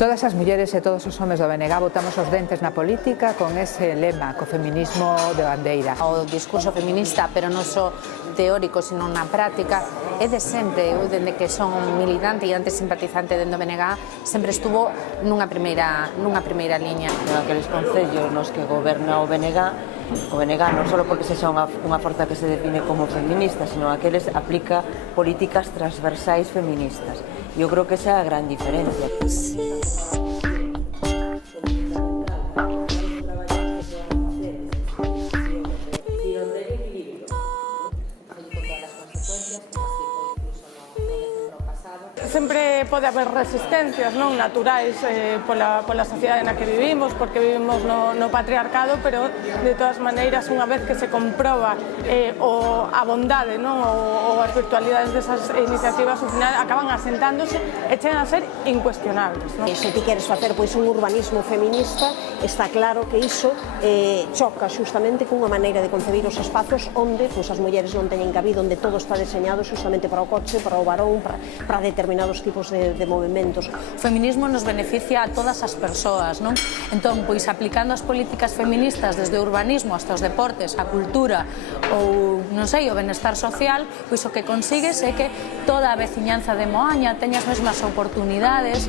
Todas as mulleres e todos os homes do BNG botamos os dentes na política con ese lema, co feminismo de bandeira. O discurso feminista, pero non só teórico, sino na práctica, é de sempre. Eu, dende que son militante e antes simpatizante dentro do BNG, sempre estuvo nunha primeira liña. Naqueles concellos nos que goberna o BNG non só porque sexa unha forza que se define como feminista, sino a que eles aplica políticas transversais feministas. Eu creo que esa é a gran diferencia. Sempre pode haber resistencias non naturais pola sociedade na que vivimos, porque vivimos no patriarcado, pero de todas maneiras, unha vez que se comproba a bondade ou as virtualidades desas iniciativas, ao final acaban asentándose e chegan a ser incuestionables. Se ti queres facer un urbanismo feminista, está claro que iso choca xustamente cunha maneira de concebir os espazos onde as mulleres non teñen cabido, onde todo está deseñado xustamente para o coche, para o varón, para determinados tipos de movimentos. O feminismo nos beneficia a todas as persoas, non? Entón, pois, aplicando as políticas feministas desde o urbanismo hasta os deportes, a cultura ou, non sei, o benestar social, pois o que consigues é que toda a veciñanza de Moaña teña as mesmas oportunidades.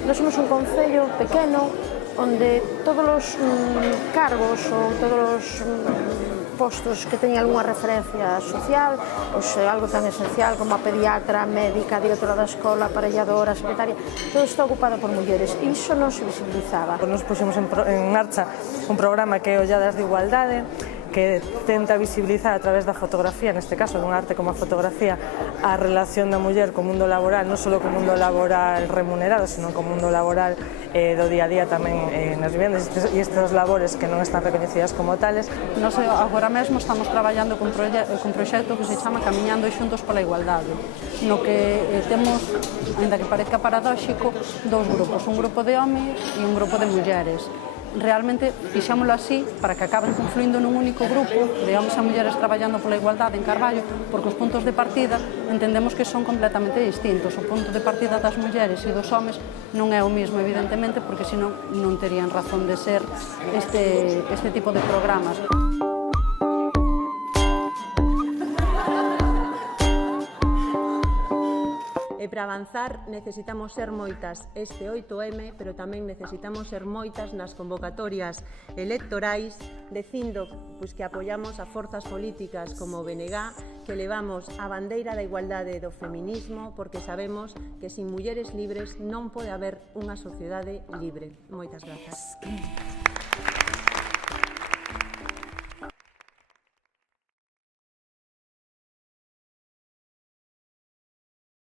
Nós somos un concello pequeno onde todos os cargos ou todos os postos que teñen algunha referencia social, pois algo tan esencial como a pediatra, a médica, a directora da escola, a aparelladora, a secretaria, todo está ocupado por mulleres e iso non se visibilizaba. Nos puxemos en marcha un programa que é Olladas de Igualdade, que tenta visibilizar a través da fotografía, neste caso dun arte como a fotografía, a relación da muller co mundo laboral, non só co mundo laboral remunerado, sino co mundo laboral do día a día tamén nas vivendas e estas labores que non están recoñecidas como tales. Nós agora mesmo estamos traballando cun proxecto que se chama Camiñando Xuntos pola Igualdade, no que temos, ainda que parezca paradóxico, dous grupos, un grupo de homes e un grupo de mulleres. Realmente fixámoslo así para que acaben confluindo nun único grupo de homes e mulleres traballando pola igualdade en Carballo, porque os puntos de partida entendemos que son completamente distintos. O punto de partida das mulleres e dos homes non é o mismo, evidentemente, porque senón non terían razón de ser este tipo de programas. E para avanzar necesitamos ser moitas este 8M, pero tamén necesitamos ser moitas nas convocatorias electorais, dicindo que apoiamos a forzas políticas como o BNG, que levamos a bandeira da igualdade e do feminismo, porque sabemos que sin mulleres libres non pode haber unha sociedade libre. Moitas grazas.